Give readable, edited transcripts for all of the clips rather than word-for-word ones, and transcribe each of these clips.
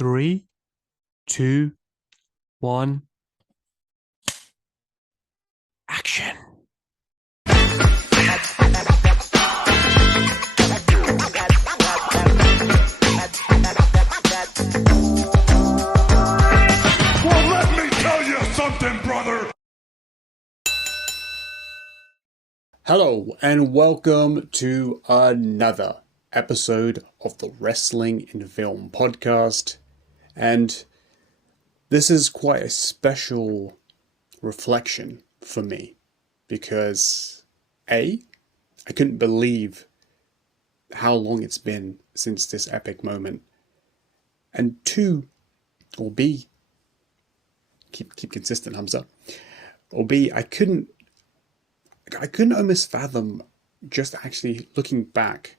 Three, two, one, action. Well, let me tell you something, brother! Hello, and welcome to another episode of the Wrestling in Film podcast. And this is quite a special reflection for me because I couldn't believe how long it's been since this epic moment. And two, or B, keep consistent, Humza. Or B, I couldn't almost fathom, just actually looking back,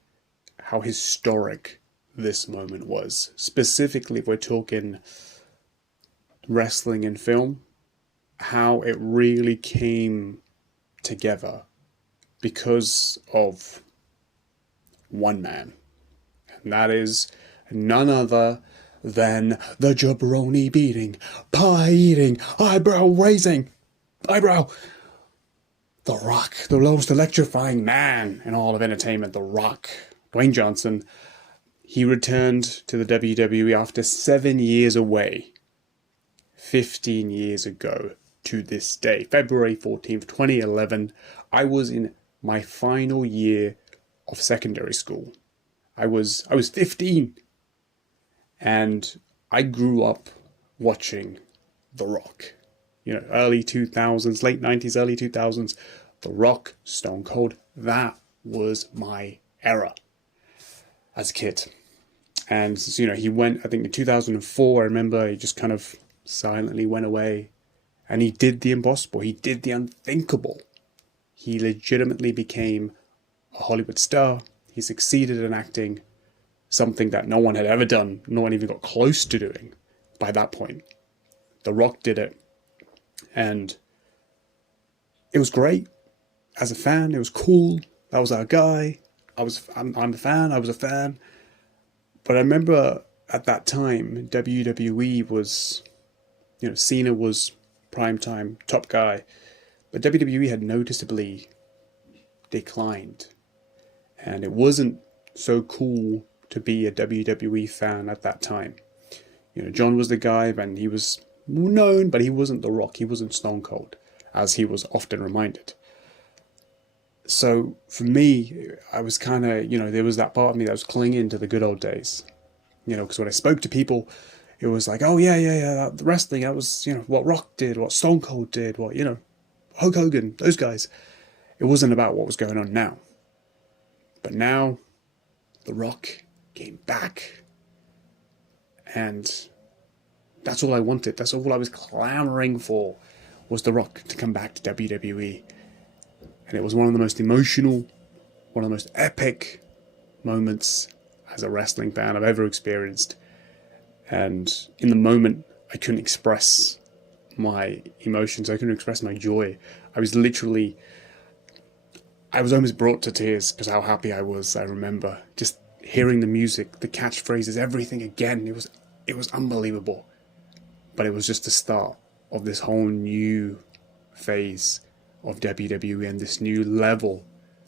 how historic this moment was. Specifically, if we're talking wrestling and film, how it really came together because of one man. And that is none other than the jabroni beating, pie eating, eyebrow raising, The Rock, the most electrifying man in all of entertainment, The Rock, Dwayne Johnson. He returned to the WWE after 7 years away, 15 years ago to this day, February 14th, 2011. I was in my final year of secondary school. I was 15, and I grew up watching The Rock. You know, early 2000s, late 90s, early 2000s, The Rock, Stone Cold. That was my era as a kid. And, you know, he went, I think in 2004, I remember he just kind of silently went away. And he did the impossible. He did the unthinkable. He legitimately became a Hollywood star. He succeeded in acting, something that no one had ever done. No one even got close to doing by that point. The Rock did it. And it was great. As a fan, it was cool. That was our guy. I'm a fan. I was a fan. But I remember at that time, WWE was, you know, Cena was primetime top guy. But WWE had noticeably declined. And it wasn't so cool to be a WWE fan at that time. You know, John was the guy, and he was known, but he wasn't The Rock. He wasn't Stone Cold, as he was often reminded. So for me, I was kind of, you know, there was that part of me that was clinging to the good old days. You know, because when I spoke to people, it was like, oh, yeah, the wrestling, that was, you know, what Rock did, what Stone Cold did, what, you know, Hulk Hogan, those guys. It wasn't about what was going on now. But now, The Rock came back. And that's all I wanted. That's all I was clamoring for, was The Rock to come back to WWE. And it was one of the most emotional, one of the most epic moments as a wrestling fan I've ever experienced. And in the moment, I couldn't express my emotions. I couldn't express my joy. I was almost brought to tears because how happy I was. I remember just hearing the music, the catchphrases, everything again. It was unbelievable. But it was just the start of this whole new phase of WWE and this new level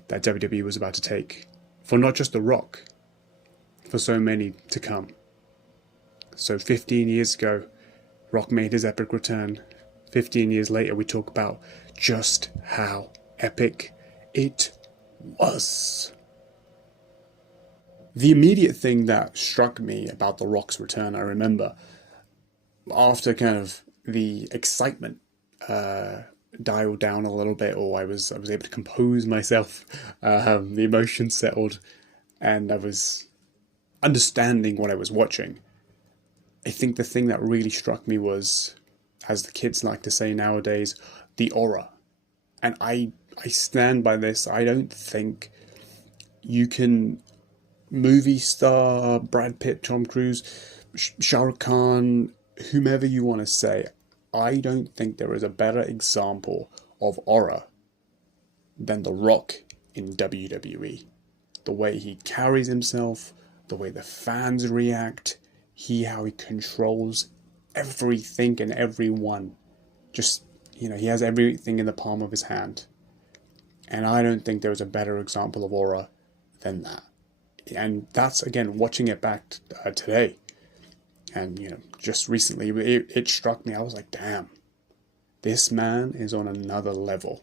that WWE was about to take for not just The Rock, for so many to come. So 15 years ago, Rock made his epic return. 15 years later, we talk about just how epic it was. The immediate thing that struck me about The Rock's return, I remember, after kind of the excitement dialed down a little bit, or I was able to compose myself, the emotions settled, and I was understanding what I was watching. I think the thing that really struck me was, as the kids like to say nowadays, the aura. And I stand by this. I don't think you can movie star Brad Pitt, Tom Cruise, Shah Rukh Khan, whomever you want to say, I don't think there is a better example of aura than The Rock in WWE. The way he carries himself, the way the fans react, how he controls everything and everyone. Just, he has everything in the palm of his hand. And I don't think there's a better example of aura than that. And that's, again, watching it back today. And, just recently, it struck me. I was like, damn, this man is on another level.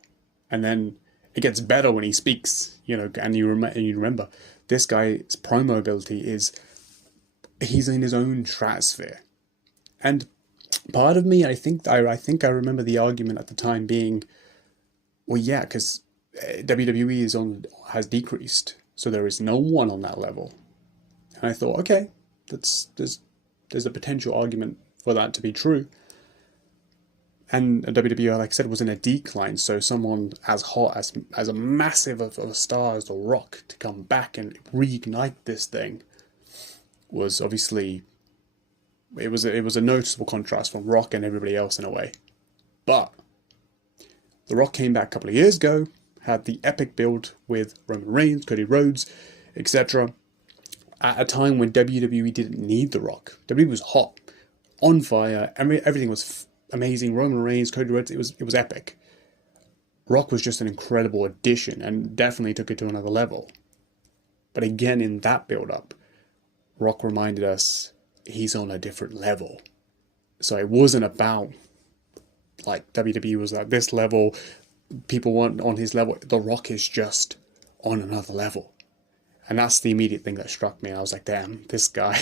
And then it gets better when he speaks, and you remember, this guy's promo ability he's in his own stratosphere. And part of me, I think I remember the argument at the time being, well, yeah, because WWE has decreased, so there is no one on that level. And I thought, okay, there's a potential argument for that to be true. And WWE, like I said, was in a decline, so someone as hot as a massive of a star as The Rock to come back and reignite this thing was obviously, it was a noticeable contrast from Rock and everybody else in a way. But The Rock came back a couple of years ago, had the epic build with Roman Reigns, Cody Rhodes, etc. At a time when WWE didn't need The Rock. WWE was hot, on fire, everything was amazing. Roman Reigns, Cody Rhodes, it was epic. Rock was just an incredible addition and definitely took it to another level. But again, in that build-up, Rock reminded us he's on a different level. So it wasn't about, like, WWE was at this level, people weren't on his level. The Rock is just on another level. And that's the immediate thing that struck me. I was like, damn, this guy,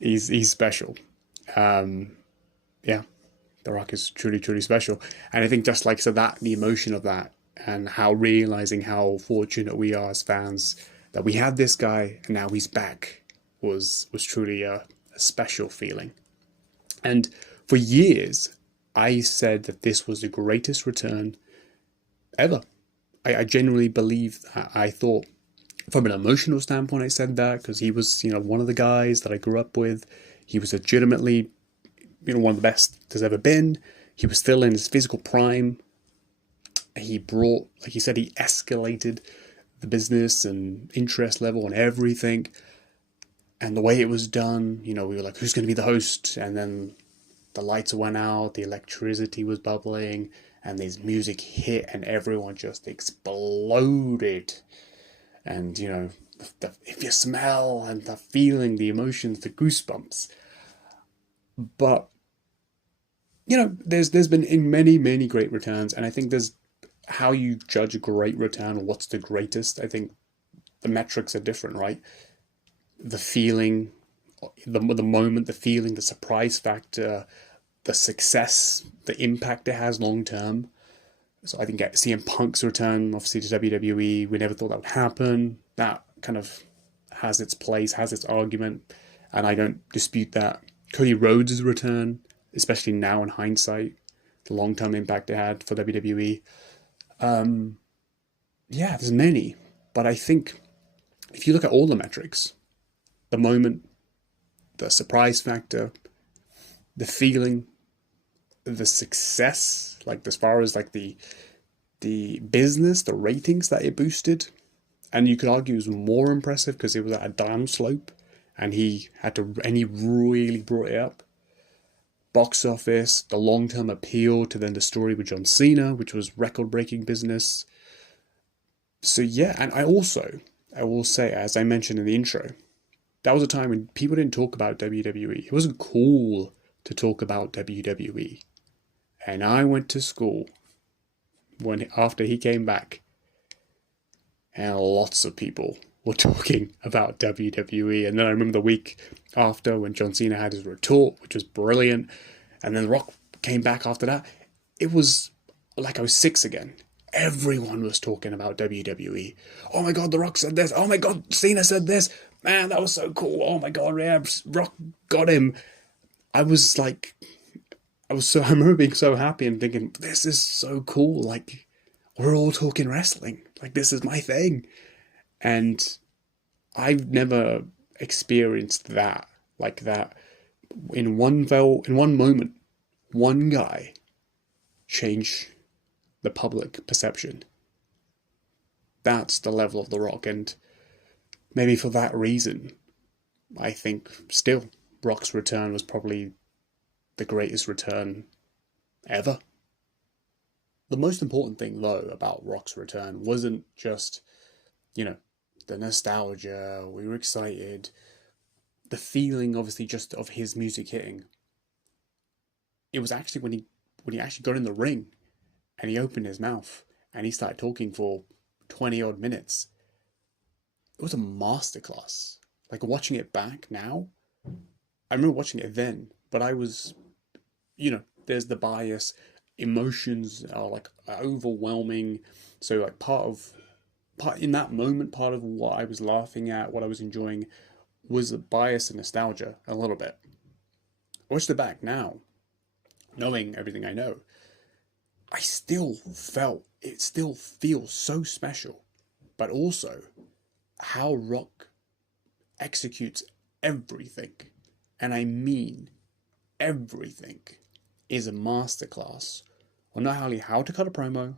he's special. Yeah, The Rock is truly, truly special. And I think just like, so that, the emotion of that, and how realizing how fortunate we are as fans that we had this guy and now he's back was truly a special feeling. And for years, I said that this was the greatest return ever. I genuinely believe that. I thought, from an emotional standpoint, I said that because he was, one of the guys that I grew up with. He was legitimately, one of the best there's ever been. He was still in his physical prime. He brought, like you said, he escalated the business and interest level and everything. And the way it was done, we were like, who's going to be the host? And then the lights went out, the electricity was bubbling, and this music hit, and everyone just exploded. And, if you smell and the feeling, the emotions, the goosebumps. But, there's been in many, many great returns, and I think there's how you judge a great return or what's the greatest. I think the metrics are different, right? The feeling, the moment, the feeling, the surprise factor, the success, the impact it has long term. So I think CM Punk's return, obviously, to WWE, we never thought that would happen. That kind of has its place, has its argument, and I don't dispute that. Cody Rhodes' return, especially now in hindsight, the long-term impact it had for WWE. Yeah, there's many, but I think if you look at all the metrics, the moment, the surprise factor, the feeling, the success, like as far as like the business, the ratings that it boosted, and you could argue it was more impressive because it was at a downslope, and he really brought it up. Box office, the long-term appeal to then the story with John Cena, which was record-breaking business. So yeah, and I will say, as I mentioned in the intro, that was a time when people didn't talk about WWE. It wasn't cool to talk about WWE. And I went to school after he came back, and lots of people were talking about WWE. And then I remember the week after when John Cena had his retort, which was brilliant, and then The Rock came back after that. It was like I was 6 again. Everyone was talking about WWE. Oh my God, The Rock said this. Oh my God, Cena said this. Man, that was so cool. Oh my God, yeah, Rock got him. I remember being so happy and thinking, this is so cool. Like, we're all talking wrestling. Like, this is my thing. And I've never experienced that, like that. In one moment, one guy changed the public perception. That's the level of The Rock. And maybe for that reason, I think still, Rock's return was probably the greatest return ever. The most important thing, though, about Rock's return wasn't just, you know, the nostalgia, we were excited, the feeling, obviously, just of his music hitting. It was actually when he actually got in the ring and he opened his mouth and he started talking for 20 odd minutes. It was a masterclass. Like watching it back now, I remember watching it then, but I was, there's the bias. Emotions are like overwhelming. So like part in that moment, part of what I was laughing at, what I was enjoying, was the bias and nostalgia a little bit. I watched it back now, knowing everything I know. I still felt it still feels so special, but also how Rock executes everything, and I mean everything, is a masterclass on not only how to cut a promo,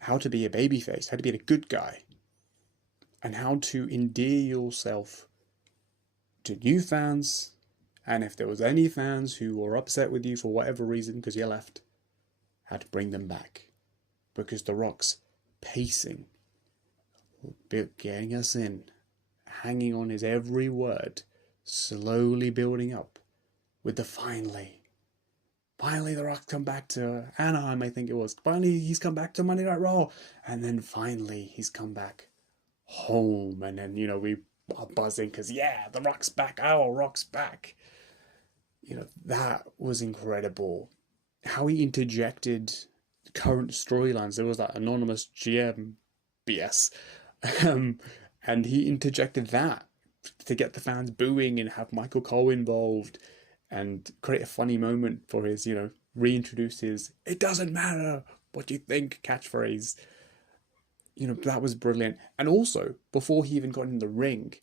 how to be a babyface, how to be a good guy, and how to endear yourself to new fans. And if there was any fans who were upset with you for whatever reason because you left, how to bring them back. Because The Rock's pacing, getting us in, hanging on his every word, slowly building up with the finally. Finally, The Rock's come back to Anaheim, I think it was. Finally, he's come back to Monday Night Raw. And then finally, he's come back home. And then, we are buzzing because, yeah, The Rock's back. Oh, Rock's back. That was incredible. How he interjected current storylines. There was that anonymous GM BS. And he interjected that to get the fans booing and have Michael Cole involved and create a funny moment for his, reintroduce his "it doesn't matter what you think" catchphrase. That was brilliant. And also, before he even got in the ring,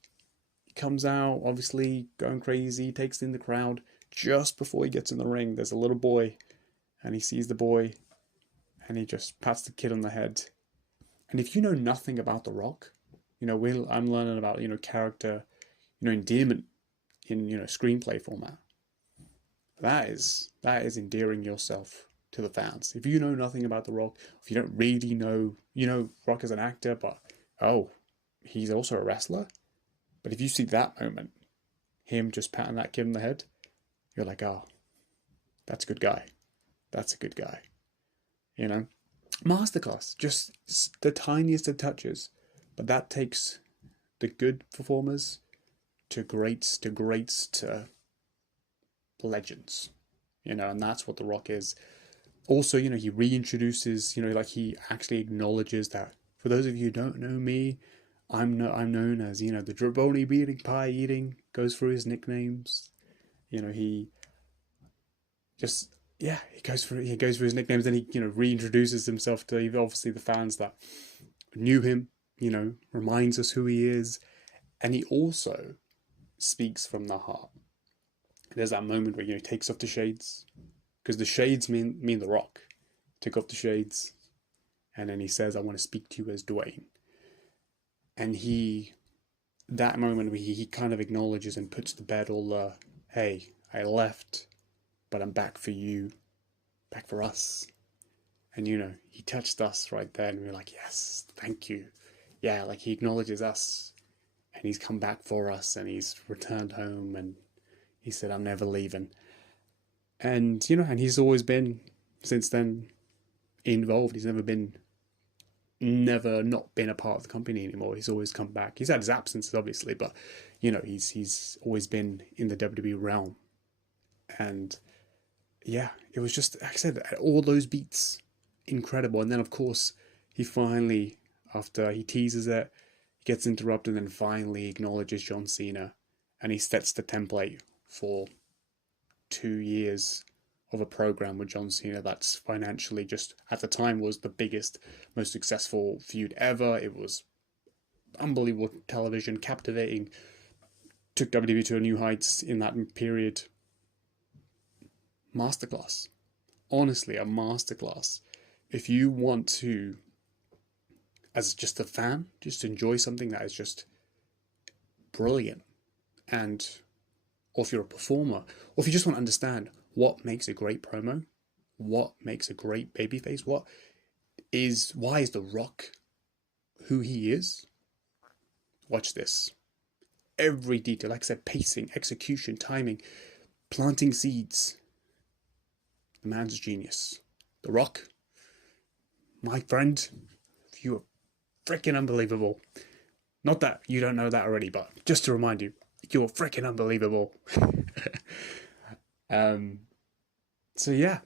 he comes out, obviously going crazy, takes in the crowd. Just before he gets in the ring, there's a little boy, and he sees the boy, and he just pats the kid on the head. And if you know nothing about The Rock, I'm learning about, character, endearment in, screenplay format. That is endearing yourself to the fans. If you know nothing about The Rock, if you don't really know, Rock as an actor, but he's also a wrestler. But if you see that moment, him just patting that kid on the head, you're like, oh, that's a good guy. That's a good guy. Masterclass, just the tiniest of touches, but that takes the good performers to greats to legends, and that's what The Rock is. Also, he reintroduces, like he actually acknowledges that, for those of you who don't know me, I'm known as, the Draboni beating, pie eating, goes through his nicknames. He just, yeah, he goes through his nicknames, and he, reintroduces himself to obviously the fans that knew him, reminds us who he is. And he also speaks from the heart. There's that moment where, he takes off the shades, because the shades mean The Rock. Took off the shades, and then he says, "I want to speak to you as Dwayne." And that moment where he kind of acknowledges and puts to bed all the, "Hey, I left, but I'm back for you, back for us." And he touched us right there, and we were like, yes, thank you. Yeah, like he acknowledges us, and he's come back for us, and he's returned home, and he said, "I'm never leaving." And and he's always been, since then, involved. He's never not been a part of the company anymore. He's always come back. He's had his absences, obviously, but he's always been in the WWE realm. And yeah, it was just, like I said, all those beats, incredible. And then of course he finally, after he teases it, he gets interrupted, and then finally acknowledges John Cena, and he sets the template for 2 years of a program with John Cena that's financially, just at the time, was the biggest, most successful feud ever. It was unbelievable television, captivating, took WWE to a new heights in that period. Masterclass. Honestly, a masterclass. If you want to, as just a fan, just enjoy something that is just brilliant, or if you're a performer, or if you just want to understand what makes a great promo, what makes a great babyface, why is The Rock who he is? Watch this. Every detail, like I said, pacing, execution, timing, planting seeds. The man's genius. The Rock, my friend, you are freaking unbelievable. Not that you don't know that already, but just to remind you, you're freaking unbelievable. So yeah,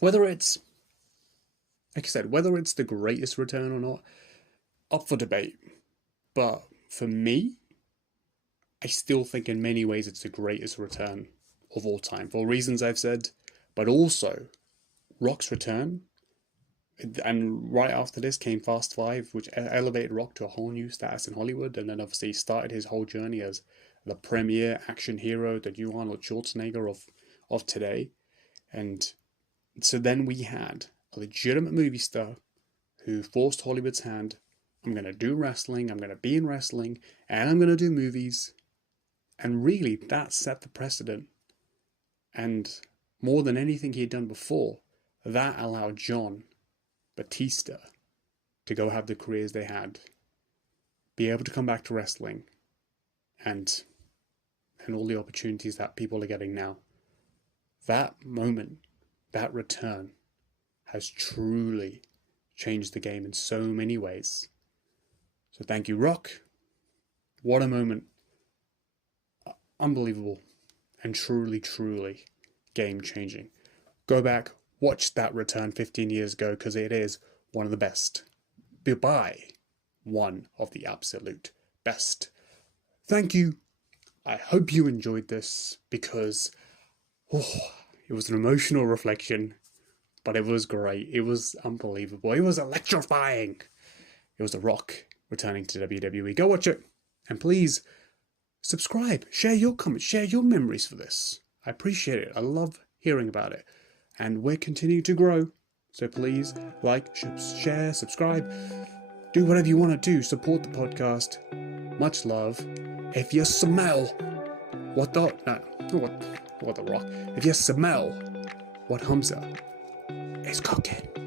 whether it's, like I said, whether it's the greatest return or not, up for debate. But for me, I still think in many ways it's the greatest return of all time, for reasons I've said, but also Rock's return. And right after this came Fast 5, which elevated Rock to a whole new status in Hollywood, and then obviously started his whole journey as the premier action hero, the new Arnold Schwarzenegger of today. And so then we had a legitimate movie star who forced Hollywood's hand. I'm going to do wrestling, I'm going to be in wrestling, and I'm going to do movies. And really, that set the precedent. And more than anything he had done before, that allowed John Bautista to go have the careers they had, be able to come back to wrestling, and all the opportunities that people are getting now. That moment, that return, has truly changed the game in so many ways. So thank you, Rock. What a moment. Unbelievable. And truly, truly game-changing. Go back, watch that return 15 years ago, because it is one of the best. By one of the absolute best. Thank you. I hope you enjoyed this, because it was an emotional reflection, but it was great. It was unbelievable. It was electrifying. It was The Rock returning to WWE. Go watch it. And please subscribe. Share your comments. Share your memories for this. I appreciate it. I love hearing about it. And we're continuing to grow. So please like, share, subscribe. Do whatever you want to do. Support the podcast. Much love. If you smell what The Rock. If you smell what Humza is cooking.